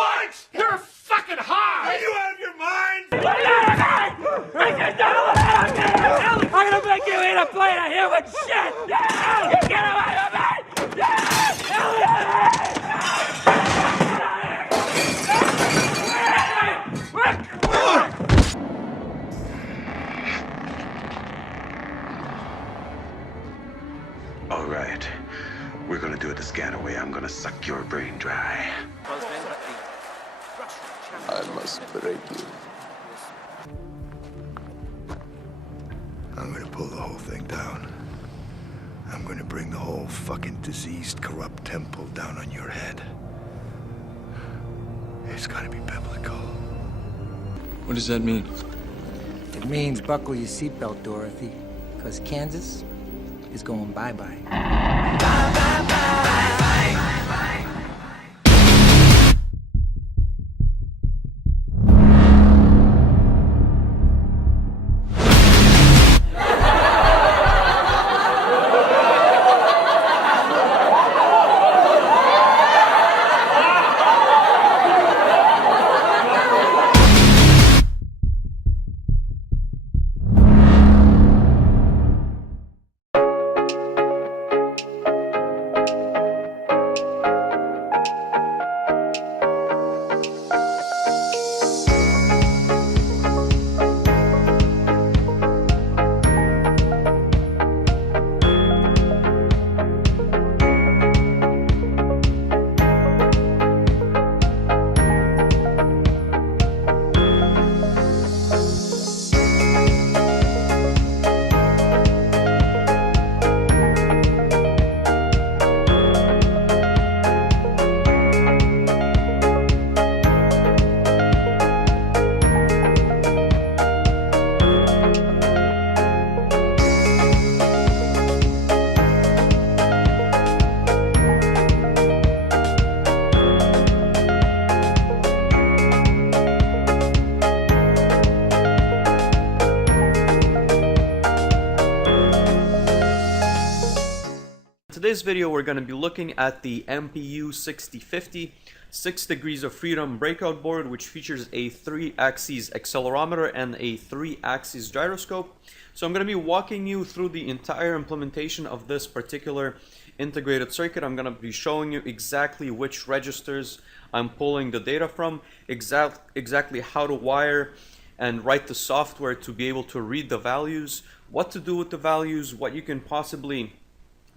What? You're fucking high! Are you out of your mind? I'm gonna make you eat a plate of human shit! Yeah! Get away from me! Yeah! All right. We're gonna do it the Scanner way. I'm gonna suck your brain dry. I must break you. I'm gonna pull the whole thing down. I'm gonna bring the whole fucking diseased, corrupt temple down on your head. It's gonna be biblical. What does that mean? It means buckle your seatbelt, Dorothy, because Kansas is going bye-bye. In today's video, we're going to be looking at the MPU 6050 6 Degrees of Freedom breakout board, which features a 3-axis accelerometer and a 3-axis gyroscope. So I'm going to be walking you through the entire implementation of this particular integrated circuit. I'm going to be showing you exactly which registers I'm pulling the data from, exactly how to wire and write the software to be able to read the values, what to do with the values, what you can possibly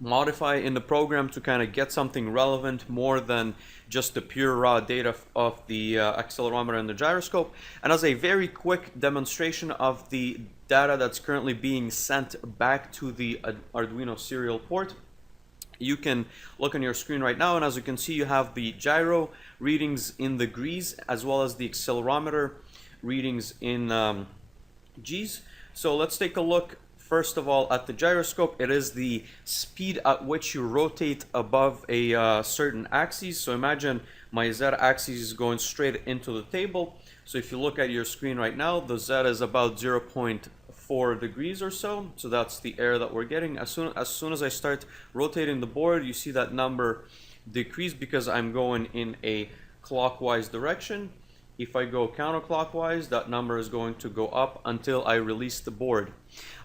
modify in the program to kind of get something relevant more than just the pure raw data of the accelerometer and the gyroscope. And as a very quick demonstration of the data that's currently being sent back to the Arduino serial port, you can look on your screen right now, and as you can see, you have the gyro readings in the degrees as well as the accelerometer readings in G's. So let's take a look first of all at the gyroscope. It is the speed at which you rotate above a certain axis. So imagine my Z axis is going straight into the table. So if you look at your screen right now, the Z is about 0.4 degrees or so. So that's the error that we're getting. As soon as I start rotating the board, you see that number decrease because I'm going in a clockwise direction. If I go counterclockwise, that number is going to go up until I release the board.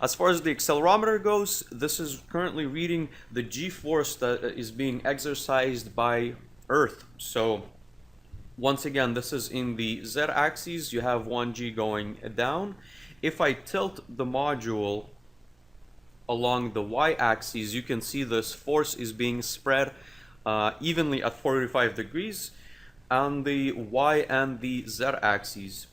As far as the accelerometer goes, this is currently reading the G-force that is being exercised by Earth. So once again, this is in the Z-axis. You have 1G going down. If I tilt the module along the Y-axis, you can see this force is being spread evenly at 45 degrees on the Y and the Z axes.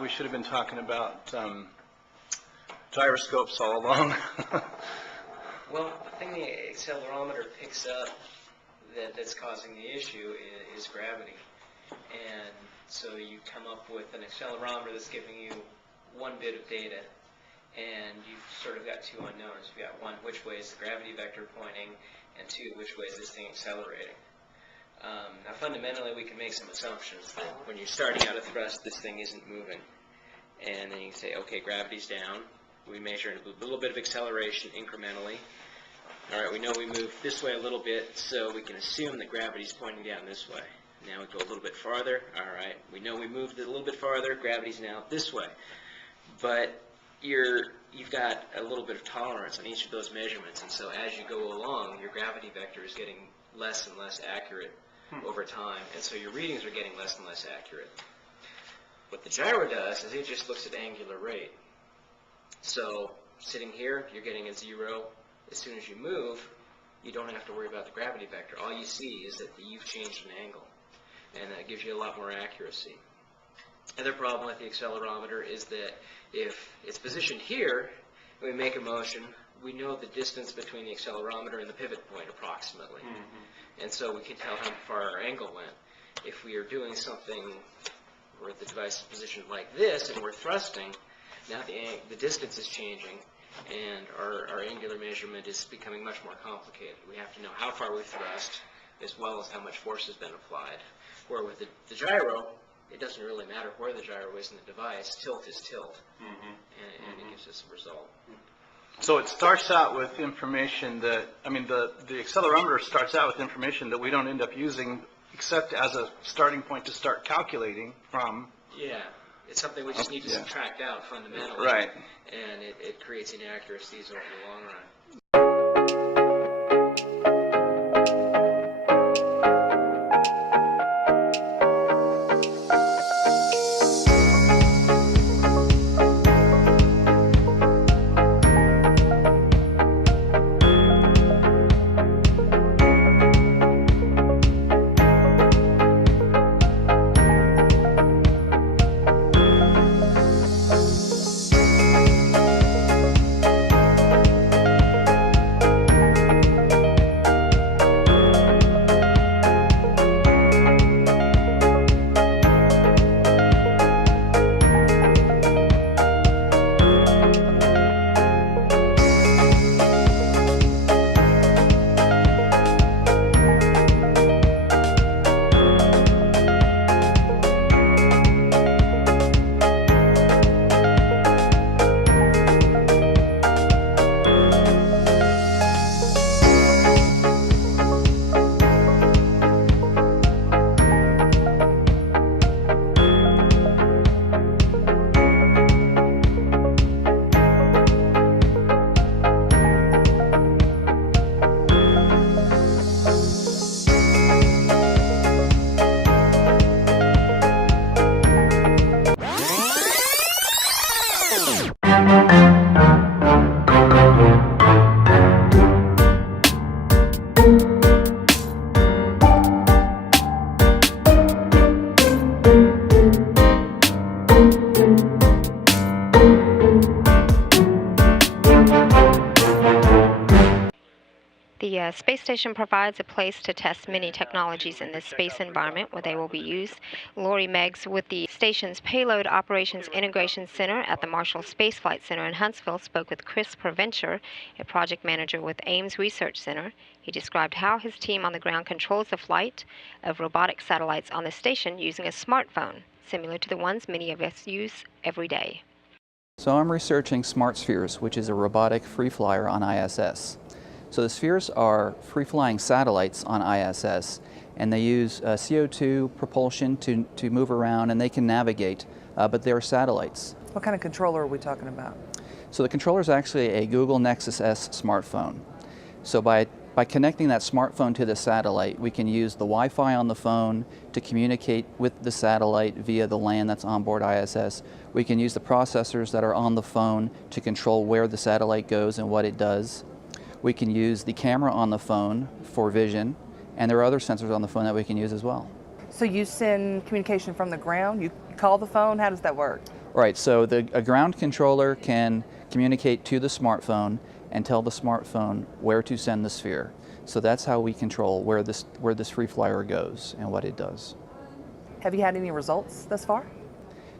we should have been talking about gyroscopes all along. Well, the thing the accelerometer picks up that's causing the issue is gravity. And so you come up with an accelerometer that's giving you one bit of data, and you've sort of got two unknowns. You've got one, which way is the gravity vector pointing, and two, which way is this thing accelerating. Now fundamentally we can make some assumptions that when you're starting out at thrust, this thing isn't moving. And then you can say, okay, gravity's down. We measure a little bit of acceleration incrementally. All right, we know we moved this way a little bit, so we can assume that gravity's pointing down this way. Now we go a little bit farther. All right, we know we moved it a little bit farther. Gravity's now this way. But you've got a little bit of tolerance on each of those measurements, and so as you go along, your gravity vector is getting less and less accurate over time, and so your readings are getting less and less accurate. What the gyro does is it just looks at angular rate. So sitting here, you're getting a 0. As soon as you move, you don't have to worry about the gravity vector. All you see is that you've changed an angle, and that gives you a lot more accuracy. Another problem with the accelerometer is that if it's positioned here, and we make a motion, we know the distance between the accelerometer and the pivot point approximately. And so we can tell how far our angle went. If we are doing something where the device is positioned like this and we're thrusting, now the distance is changing, and our angular measurement is becoming much more complicated. We have to know how far we thrust as well as how much force has been applied. Where with the gyro, it doesn't really matter where the gyro is in the device. Tilt is tilt, and it gives us a result. So it starts out with information that, I mean, the accelerometer starts out with information that we don't end up using except as a starting point to start calculating from. Yeah, it's something we just need to subtract out fundamentally. Right. And it creates inaccuracies over the long run. The space station provides a place to test many technologies in the space environment where they will be used. Lori Meggs with the station's Payload Operations Integration Center at the Marshall Space Flight Center in Huntsville spoke with Chris Provencher, a project manager with Ames Research Center. He described how his team on the ground controls the flight of robotic satellites on the station using a smartphone, similar to the ones many of us use every day. So I'm researching Smart Spheres, which is a robotic free flyer on ISS. So the spheres are free-flying satellites on ISS, and they use CO2 propulsion to move around, and they can navigate, but they're satellites. What kind of controller are we talking about? So the controller is actually a Google Nexus S smartphone. So by connecting that smartphone to the satellite, we can use the Wi-Fi on the phone to communicate with the satellite via the LAN that's on board ISS. We can use the processors that are on the phone to control where the satellite goes and what it does. We can use the camera on the phone for vision, and there are other sensors on the phone that we can use as well. So you send communication from the ground? You call the phone? How does that work? Right, so a ground controller can communicate to the smartphone and tell the smartphone where to send the sphere. So that's how we control where this free flyer goes and what it does. Have you had any results thus far?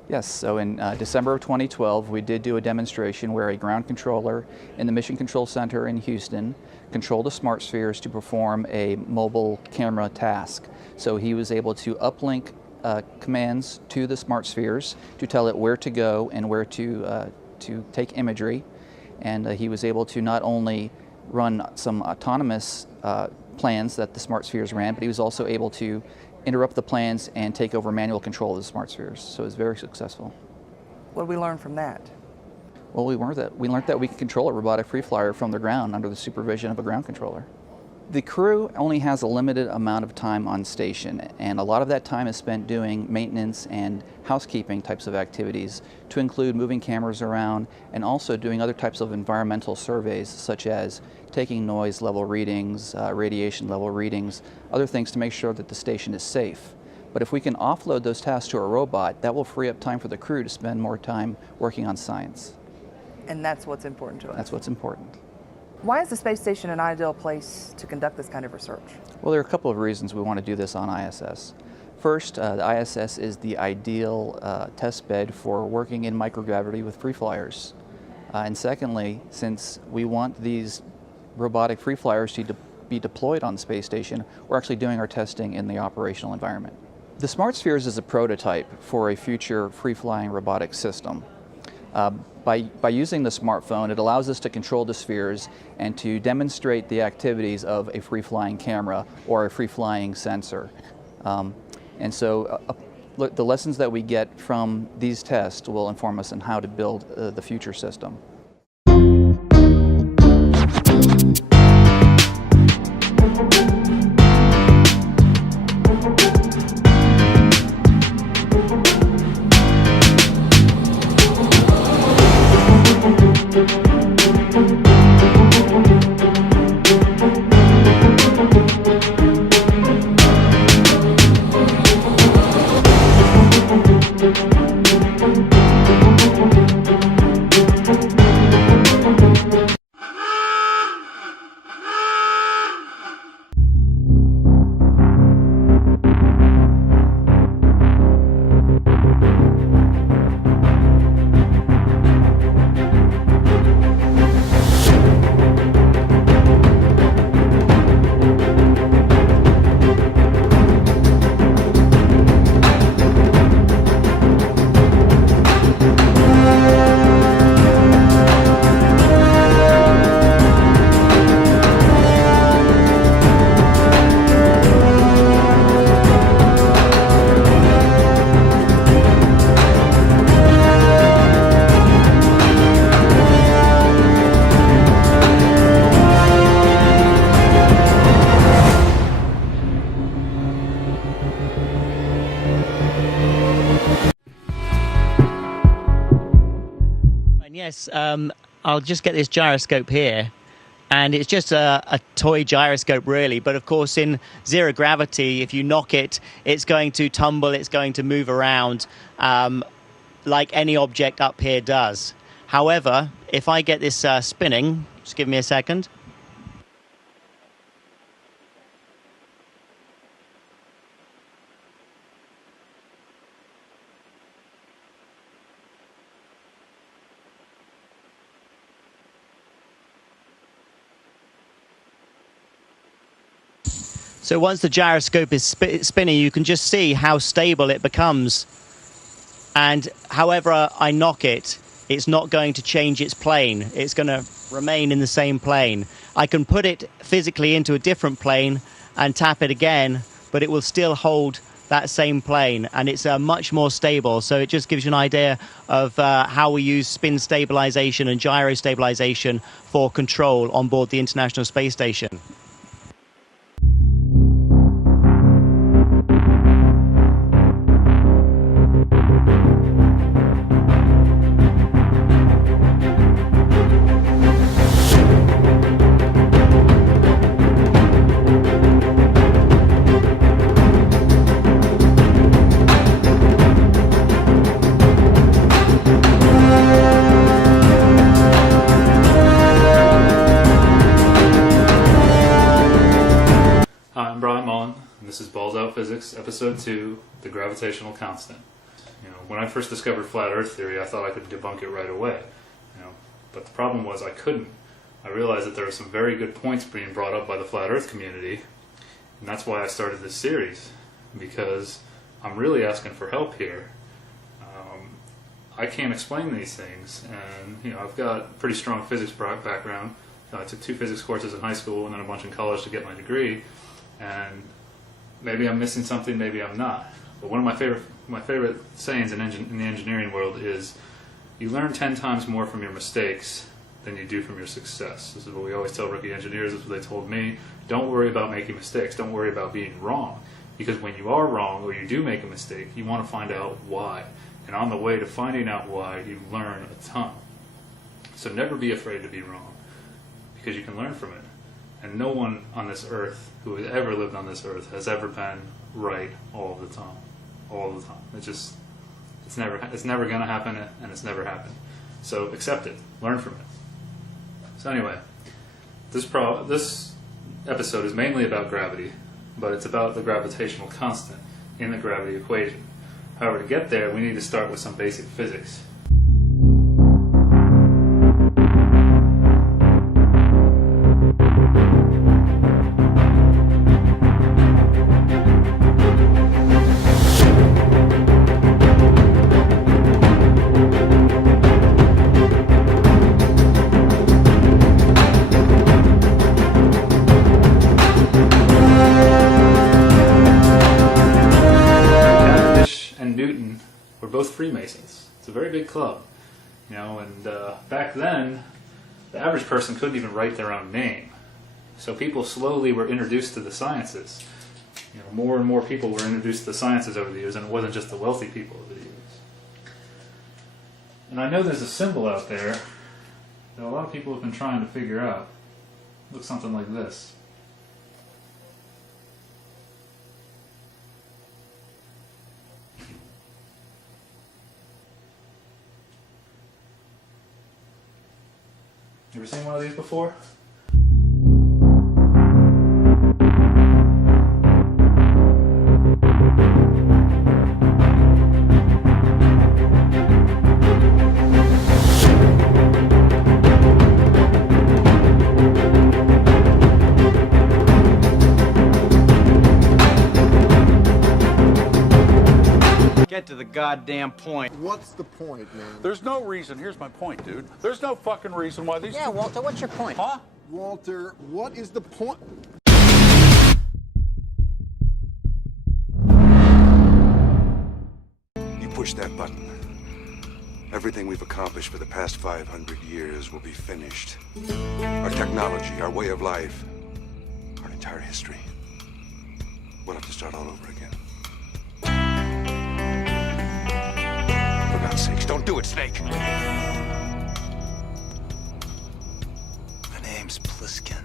Yes, so in December of 2012, we did do a demonstration where a ground controller in the Mission Control Center in Houston controlled the smart spheres to perform a mobile camera task. So he was able to uplink commands to the smart spheres to tell it where to go and where to take imagery. And he was able to not only run some autonomous plans that the smart spheres ran, but he was also able to interrupt the plans and take over manual control of the smart spheres. So it was very successful. What did we learn from that? Well, we learned that we can control a robotic free flyer from the ground under the supervision of a ground controller. The crew only has a limited amount of time on station, and a lot of that time is spent doing maintenance and housekeeping types of activities, to include moving cameras around and also doing other types of environmental surveys, such as taking noise level readings, radiation level readings, other things to make sure that the station is safe. But if we can offload those tasks to a robot, that will free up time for the crew to spend more time working on science. And that's what's important to us. That's what's important. Why is the space station an ideal place to conduct this kind of research? Well, there are a couple of reasons we want to do this on ISS. First, the ISS is the ideal test bed for working in microgravity with free flyers. And secondly, since we want these robotic free flyers to be deployed on the space station, we're actually doing our testing in the operational environment. The Smart Spheres is a prototype for a future free-flying robotic system. By using the smartphone, it allows us to control the spheres and to demonstrate the activities of a free-flying camera or a free-flying sensor. And so the lessons that we get from these tests will inform us on how to build the future system. Yes, I'll just get this gyroscope here, and it's just a toy gyroscope really, but of course in zero gravity, if you knock it, it's going to tumble, it's going to move around like any object up here does. However, if I get this spinning, just give me a second. So once the gyroscope is spinning, you can just see how stable it becomes. And however I knock it, it's not going to change its plane. It's going to remain in the same plane. I can put it physically into a different plane and tap it again, but it will still hold that same plane, and it's much more stable. So it just gives you an idea of how we use spin stabilization and gyro stabilization for control on board the International Space Station. everyone. This is Balls Out Physics, Episode 2, The Gravitational Constant. When I first discovered Flat Earth theory, I thought I could debunk it right away. But the problem was I couldn't. I realized that there were some very good points being brought up by the Flat Earth community, and that's why I started this series, because I'm really asking for help here. I can't explain these things, and I've got a pretty strong physics background. I took 2 physics courses in high school and then a bunch in college to get my degree, and maybe I'm missing something, maybe I'm not. But one of my favorite sayings in the engineering world is, you learn 10 times more from your mistakes than you do from your success. This is what we always tell rookie engineers. This is what they told me. Don't worry about making mistakes. Don't worry about being wrong. Because when you are wrong or you do make a mistake, you want to find out why. And on the way to finding out why, you learn a ton. So never be afraid to be wrong, because you can learn from it. And no one on this earth who has ever lived on this earth has ever been right all the time. All the time. It's never going to happen, and it's never happened. So accept it. Learn from it. So anyway, this episode is mainly about gravity, but it's about the gravitational constant in the gravity equation. However, to get there, we need to start with some basic physics. Freemasons. It's a very big club, and back then the average person couldn't even write their own name. So people slowly were introduced to the sciences. More and more people were introduced to the sciences over the years, and it wasn't just the wealthy people over the years. And I know there's a symbol out there that a lot of people have been trying to figure out. It looks something like this. You ever seen one of these before? Get to the goddamn point. What's the point, man? There's no reason. Here's my point, dude. There's no fucking reason why these... Yeah, Walter, what's your point? Huh? Walter, what is the point? You push that button. Everything we've accomplished for the past 500 years will be finished. Our technology, our way of life, our entire history. We'll have to start all over again. For God's sakes, don't do it, Snake! My name's Pliskin.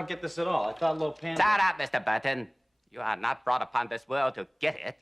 don't get this at all. I thought Little Panda... Shut up, Mr. Burton. You are not brought upon this world to get it.